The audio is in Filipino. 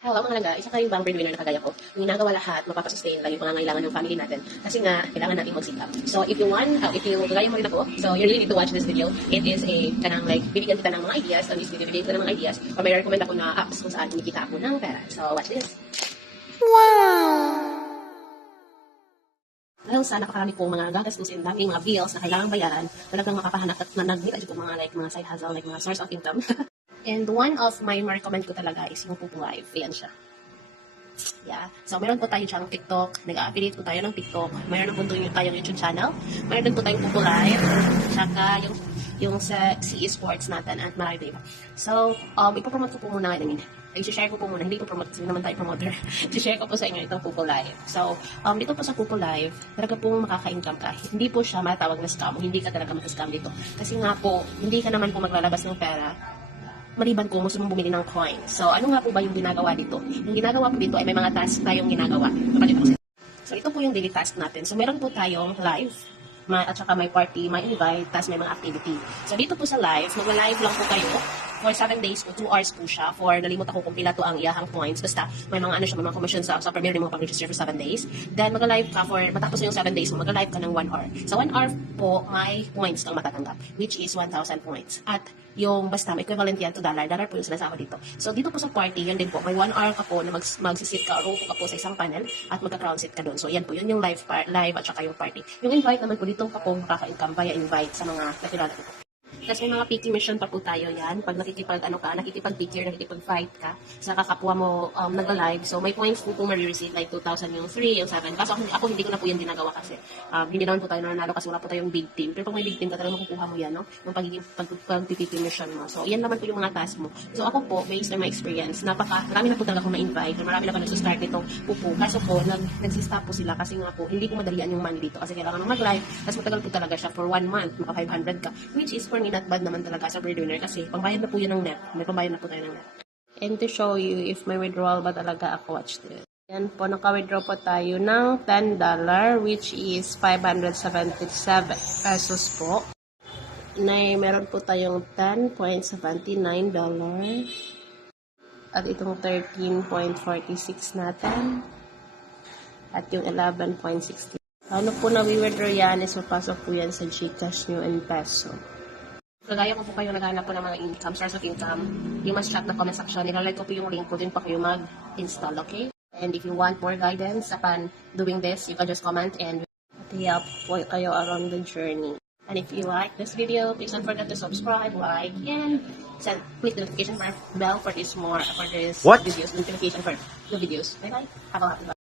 Hello mga langga, isa kayong bang breadwinner na kagaya ko. Yung ginagawa lahat, mapapasustain lang yung pangangailangan ng family natin. Kasi nga, kailangan natin magsikap. So if you kagaya mo rin ako, so you really need to watch this video. It is bibigyan kita ng mga ideas, on this video, bibigyan kita ng mga ideas, o may recommend ako na apps kung saan kinikita ako ng pera. So watch this. Dahil sa napakarami kong mga gagastusin, daming mga bills na kailangang bayaran, talagang makapahanap at nag-need ko mga side hustle, like mga source of income. And one of my recommend ko talaga is yung Pupu Live. Ayan siya. Yeah. So, meron po tayo siyang TikTok. Nag-affiliate po tayo ng TikTok. Meron po tayong YouTube channel. Meron din po tayong Pupu Live. Tsaka yung sa CE Sports natin at marami pa. So, ipopromote ko po muna ngayon. I-share ko po muna. Hindi ko promote kasi naman tayo promoter. I-share ko po sa inyo itong Pupu Live. So, dito po sa Pupu Live, talaga pong makaka-income ka. Hindi po siya matawag na scam. Hindi ka talaga mag-scam dito. Kasi nga po, hindi ka naman po maglalabas ng pera maliban kung gusto mong bumili ng coin. So, ano nga po ba yung ginagawa dito? Yung ginagawa po dito ay may mga task tayong ginagawa. So, ito po yung daily task natin. So, meron po tayong live, at saka may party, may invite, tapos may mga activity. So, dito po sa live, mag-live lang po kayo for 7 days po, 2 hours po siya for nalimot ako kung pila to ang iyahang points. Basta, may mga may mga commission sa Premier mo pag-register for 7 days. Then, mag-live ka for, matapos yung 7 days mo, mag-live ka ng 1 hour. Sa 1 hour po, may points kang matatanggap, which is 1,000 points. At yung basta, may equivalent yan to dollar. Dollar po yung sinasama dito. So, dito po sa party, yun din po, may 1 hour ka po na magsisit ka, row ka po sa isang panel at magka-crown sit ka doon. So, yan po, yun yung live at saka yung party. Yung invite naman po, dito ka po makaka-income via invite sa mga nakilala ko. Tapos may mga picky mission pa po tayo yan. Pag nakikipag-picture, nakikipag-fight ka sa kakapwa mo nag-live. So may points po ma-receive like 2,000 yung 3, yung 7. Kaso ako hindi ko na po yan ginagawa kasi hindi naman po tayo nanalo kasi wala po tayong big team. Pero pag may big team ka talaga makukuha mo yan, no? Yung pagiging pag-picky mission mo. So yan naman po yung mga task mo. So ako po, based on my experience, marami na po talaga akong na-invite. Marami na pa nag-start nitong pupo. Kaso po, nag-stop po sila kasi nga po, hindi ko madalian yung money dito. Kasi kailangan mag-live. Tapos matagal po talaga siya for 1 month. Maka 500 ka. Which is for me, not bad naman talaga sa breadwinner kasi pangbayad na po yun ng net. May pambayad na po tayo ng net. And to show you if may withdrawal ba talaga ako, watch this. Yan po, naka-withdraw po tayo ng $10 which is 577 pesos po. Meron po tayong $10.79 at itong 13.46 natin at yung 11.60. Ano po na withdraw yan is papasok po yan sa GCash nyo and peso. Kagaya ko po kayo naghanap po ng mga income, source of income, you must check the comment section. Nilalike ko po yung link po din pa kayo mag-install, okay? And if you want more guidance upon doing this, you can just comment and help po kayo around the journey. And if you like this video, please don't forget to subscribe, like, and click the notification bell for this videos, notification for the videos. Bye-bye. Have a happy life.